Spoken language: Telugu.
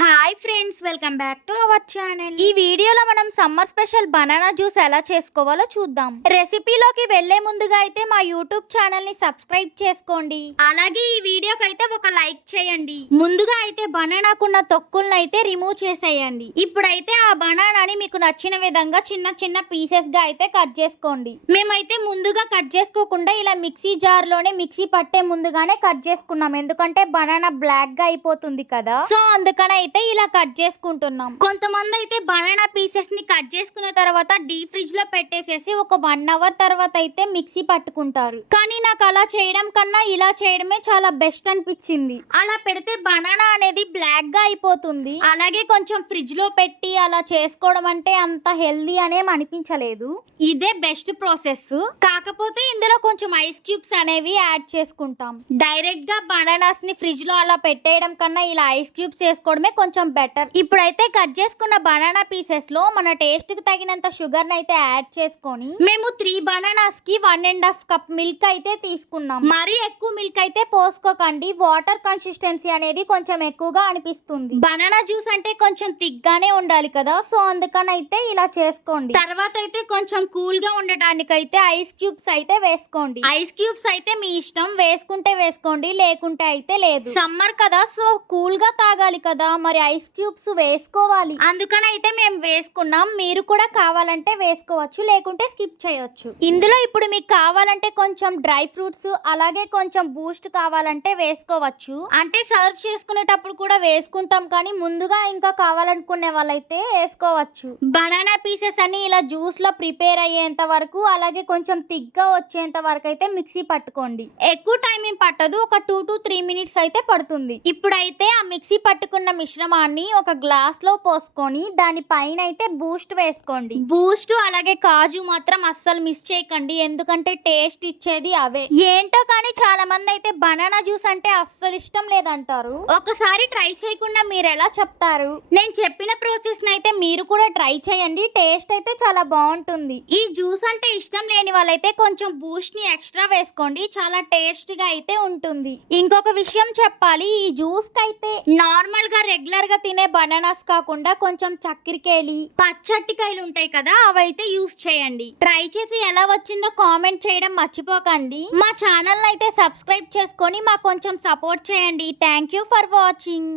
Hi friends, welcome back to our channel. ఈ వీడియోలో మనం సమ్మర్ స్పెషల్ బనానా జ్యూస్ ఎలా చేసుకోవాలో చూద్దాం. రెసిపీలోకి వెళ్లే ముందుగా అయితే మా యూట్యూబ్ ఛానల్ ని సబ్స్క్రైబ్ చేసుకోండి. అలాగే ఈ వీడియోకి అయితే ఒక లైక్ చేయండి. ముందుగా అయితే బనానాకున్న తొక్కులను అయితే రిమూవ్ చేసేయండి. ఇప్పుడైతే ఆ బనానాని మీకు నచ్చిన విధంగా చిన్న చిన్న పీసెస్ గా అయితే కట్ చేసుకోండి. మేమైతే ముందుగా కట్ చేసుకోకుండా ఇలా మిక్సీ జార్ లోనే మిక్సీ పట్టే ముందుగానే కట్ చేసుకున్నాం. ఎందుకంటే బనానా బ్లాక్ గా అయిపోతుంది కదా, సో అందుకని అయితే ఇలా కట్ చేసుకుంటున్నాం. కొంతమంది అయితే బనానా పీసెస్ ని కట్ చేసుకున్న తర్వాత డీప్ ఫ్రిడ్జ్ లో పెట్టేసేసి ఒక 1 అవర్ తర్వాత అయితే మిక్సీ పట్టుకుంటారు. కానీ నాకు అలా చేయడం కన్నా ఇలా చేయడమే చాలా బెస్ట్ అనిపించింది. అలా పెడితే బనానా అనేది బ్లాక్ గా అయిపోతుంది. అలాగే కొంచెం ఫ్రిడ్జ్ లో పెట్టి అలా చేసుకోవడం అంటే అంత హెల్దీ అనేం అనిపించలేదు. ఇదే బెస్ట్ ప్రాసెస్. కాకపోతే ఇందులో కొంచెం ఐస్ క్యూబ్స్ అనేవి యాడ్ చేసుకుంటాం. డైరెక్ట్ గా బనానాస్ ని ఫ్రిడ్జ్ లో అలా పెట్టేయడం కన్నా ఇలా ఐస్ క్యూబ్స్ వేసుకోవడమే కొంచెం బెటర్. ఇప్పుడైతే కట్ చేసుకున్న బనానా పీసెస్ లో మన టేస్ట్ కి తగినంత షుగర్ అయితే యాడ్ చేసుకొని మేము 3 బనానాస్ కి 1.5 కప్ మిల్క్ అయితే తీసుకున్నాం. మరీ ఎక్కువ మిల్క్ అయితే పోసుకోకండి, వాటర్ కన్సిస్టెన్సీ అనేది కొంచెం ఎక్కువగా అనిపిస్తుంది. బనానా జ్యూస్ అంటే కొంచెం థిక్ గానే ఉండాలి కదా, సో అందుకని అయితే ఇలా చేసుకోండి. తర్వాత అయితే కొంచెం కూల్ గా ఉండటానికి అయితే ఐస్ క్యూబ్స్ అయితే వేసుకోండి. ఐస్ క్యూబ్స్ అయితే మీ ఇష్టం, వేసుకుంటే వేసుకోండి, లేకుంటే అయితే లేదు. సమ్మర్ కదా, సో కూల్ గా తాగాలి కదా, మరి ఐస్ క్యూబ్స్ వేసుకోవాలి. అందుకని అయితే మేము వేసుకున్నాం. మీరు కూడా కావాలంటే వేసుకోవచ్చు, లేకుంటే స్కిప్ చేయొచ్చు. ఇందులో ఇప్పుడు మీకు కావాలంటే కొంచెం డ్రై ఫ్రూట్స్ అలాగే కొంచెం బూస్ట్ కావాలంటే వేసుకోవచ్చు. అంటే సర్వ్ చేసుకునేటప్పుడు కూడా వేసుకుంటాం, కానీ ముందుగా ఇంకా కావాలనుకునే వాళ్ళైతే వేసుకోవచ్చు. బనానా పీసెస్ అన్ని ఇలా జ్యూస్ లో ప్రిపేర్ అయ్యేంత వరకు అలాగే కొంచెం థిక్ గా వచ్చేంత వరకు అయితే మిక్సీ పట్టుకోండి. ఎక్కువ టైం ఏం పట్టదు, ఒక 2 to 3 మినిట్స్ అయితే పడుతుంది. ఇప్పుడైతే ఆ మిక్సీ పట్టుకున్న మిశ్రమాన్ని ఒక గ్లాస్ లో పోసుకొని దాని పైన అయితే బూస్ట్ వేసుకోండి. బూస్ట్ అలాగే కాజు మాత్రం అస్సలు మిస్ చేయకండి, ఎందుకంటే టేస్ట్ ఇచ్చేది అవే. ఏంటో కానీ చాలా మంది అయితే బనానా జ్యూస్ అంటే అస్సలు ఇష్టం లేదంటారు. ఒకసారి ట్రై చేయకుండా మీరు ఎలా చెప్తారు? నేను చెప్పిన ప్రాసెస్ అయితే మీరు కూడా ట్రై చేయండి, టేస్ట్ అయితే చాలా బాగుంటుంది. ఈ జ్యూస్ అంటే ఇష్టం లేని వాళ్ళైతే కొంచెం బూస్ట్ ని ఎక్స్ట్రా వేసుకోండి, చాలా టేస్ట్ గా అయితే ఉంటుంది. ఇంకొక విషయం చెప్పాలి, ఈ జ్యూస్ కి అయితే నార్మల్ గా రెగ్యులర్ గా తినే బనానాస్ కాకుండా కొంచెం చక్కెరకేళి పచ్చటికాయలు ఉంటాయి కదా, అవైతే యూస్ చేయండి. ట్రై చేసి ఎలా వచ్చిందో కామెంట్ చేయడం మర్చిపోకండి. మా ఛానల్ అయితే సబ్స్క్రైబ్ చేసుకొని మాకు కొంచెం సపోర్ట్ చేయండి. Thank you for watching.